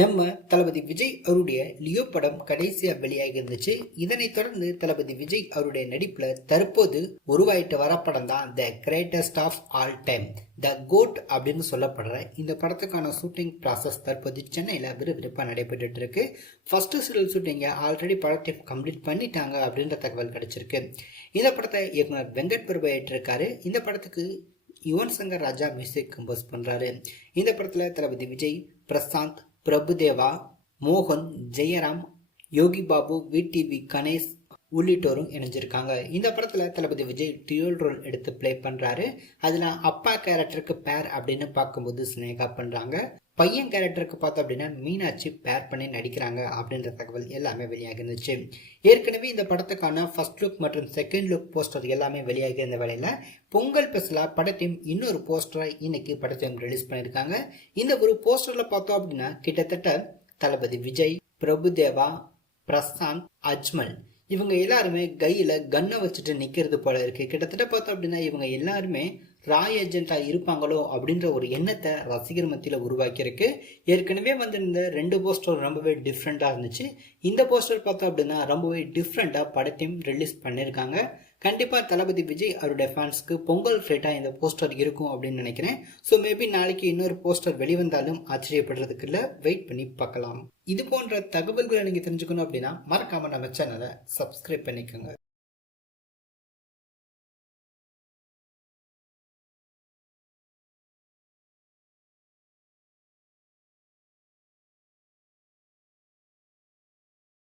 நம்ம தளபதி விஜய் அவருடைய லியோ படம் கடைசியா வெளியாகி இருந்துச்சு. இதனைத் தொடர்ந்து தளபதி விஜய் அவருடைய நடிப்புல தற்போது உருவாயிட்டு வர படம் தான் the greatest of all time, the GOAT அப்படின்னு சொல்லப்படுற இந்த படத்துக்கான ஷூட்டிங் ப்ராசஸ் தற்போது சென்னையில விறுவிறுப்பா நடைபெற்று இருக்கு. ஃபர்ஸ்ட் ஷெட்யூல் ஷூட்டிங்கை ஆல்ரெடி படத்தை கம்ப்ளீட் பண்ணிட்டாங்க அப்படின்ற தகவல் கிடைச்சிருக்கு. இந்த படத்தை இயக்குனர் வெங்கட் பிரபு ஏற்றிருக்காரு. இந்த படத்துக்கு யுவன் சங்கர் ராஜா மியூசிக் கம்போஸ் பண்றாரு. இந்த படத்துல தளபதி விஜய், பிரசாந்த், பிரபுதேவா, மோகன், ஜெயராம், யோகி பாபு, விடிவி கணேஷ் உள்ளிட்டோரும் இணைஞ்சிருக்காங்க. இந்த படத்துல தளபதி விஜய் டியூல் ரோல் எடுத்து பிளே பண்றாரு. அதுல அப்பா கேரக்டருக்கு பேர் அப்படின்னு பார்க்கும்போது ஸ்னேகா பண்றாங்க. பையன் கேரக்டருக்கு பார்த்தோம் அப்படின்னா மீனாட்சி பேர் பண்ணி நடிக்கிறாங்க அப்படின்ற தகவல் எல்லாமே வெளியாகி இருந்துச்சு. ஏற்கனவே இந்த படத்துக்கான ஃபர்ஸ்ட் லுக் மற்றும் செகண்ட் லுக் போஸ்டர் எல்லாமே வெளியாகி இருந்த வேலையில பொங்கல் ஸ்பெஷலா படத்தையும் இன்னொரு போஸ்டரை இன்னைக்கு படத்தையும் ரிலீஸ் பண்ணியிருக்காங்க. இந்த ஒரு போஸ்டர்ல பார்த்தோம் அப்படின்னா கிட்டத்தட்ட தளபதி விஜய், பிரபுதேவா, பிரசாந்த், அஜ்மல் இவங்க எல்லாருமே கையில கன்னை வச்சுட்டு நிக்கிறது போல இருக்கு. கிட்டத்தட்ட பார்த்தோம் அப்படின்னா இவங்க எல்லாருமே ராய் ஏஜென்டா இருப்பாங்களோ அப்படின்ற ஒரு எண்ணத்தை ரசிகர் மத்தியில உருவாக்கி இருக்கு. ஏற்கனவே வந்திருந்த 2 போஸ்டர் ரொம்பவே டிஃப்ரெண்டா இருந்துச்சு. இந்த போஸ்டர் பார்த்தோம் அப்படின்னா ரொம்பவே டிஃப்ரெண்டா படத்தையும் ரிலீஸ் பண்ணிருக்காங்க. கண்டிப்பா தளபதி விஜய் அவருடைய ஃபேன்ஸ்க்கு பொங்கல் ஃபிரேட்டா இந்த போஸ்டர் இருக்கும் அப்படின்னு நினைக்கிறேன். ஸோ மேபி நாளைக்கு இன்னொரு போஸ்டர் வெளிவந்தாலும் ஆச்சரியப்படுறதுக்கு இல்லை, வெயிட் பண்ணி பார்க்கலாம். இது போன்ற தகவல்களை நீங்க தெரிஞ்சுக்கணும் அப்படின்னா மறக்காம நம்ம சேனலை சப்ஸ்கிரைப் பண்ணிக்கோங்க.